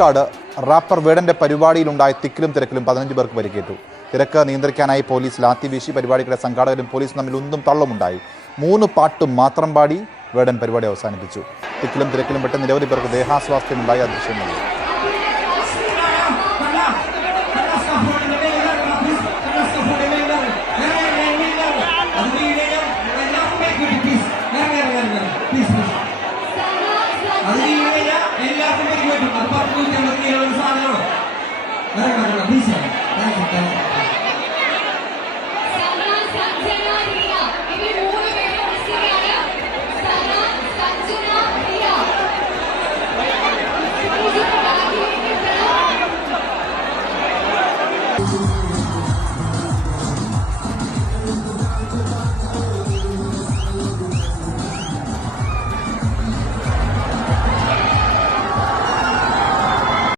കാട് റാപ്പർ വേടന്റെ പരിപാടിയിലുണ്ടായ തിക്കിലും തിരക്കിലും 15 പേർക്ക് പരിക്കേറ്റു. തിരക്ക് നിയന്ത്രിക്കാനായി പോലീസ് ലാത്തി വീശി. പരിപാടിയുടെ സംഘാടകരും പോലീസും തമ്മിൽ ഉന്തും തള്ളുമുണ്ടായി. 3 പാട്ടും മാത്രം പാടി വേടൻ പരിപാടി അവസാനിപ്പിച്ചു. തിക്കിലും തിരക്കിലും പെട്ട് നിരവധി പേർക്ക് ദേഹാസ്വാസ്ഥ്യമുണ്ടായ ദൃശ്യങ്ങൾ.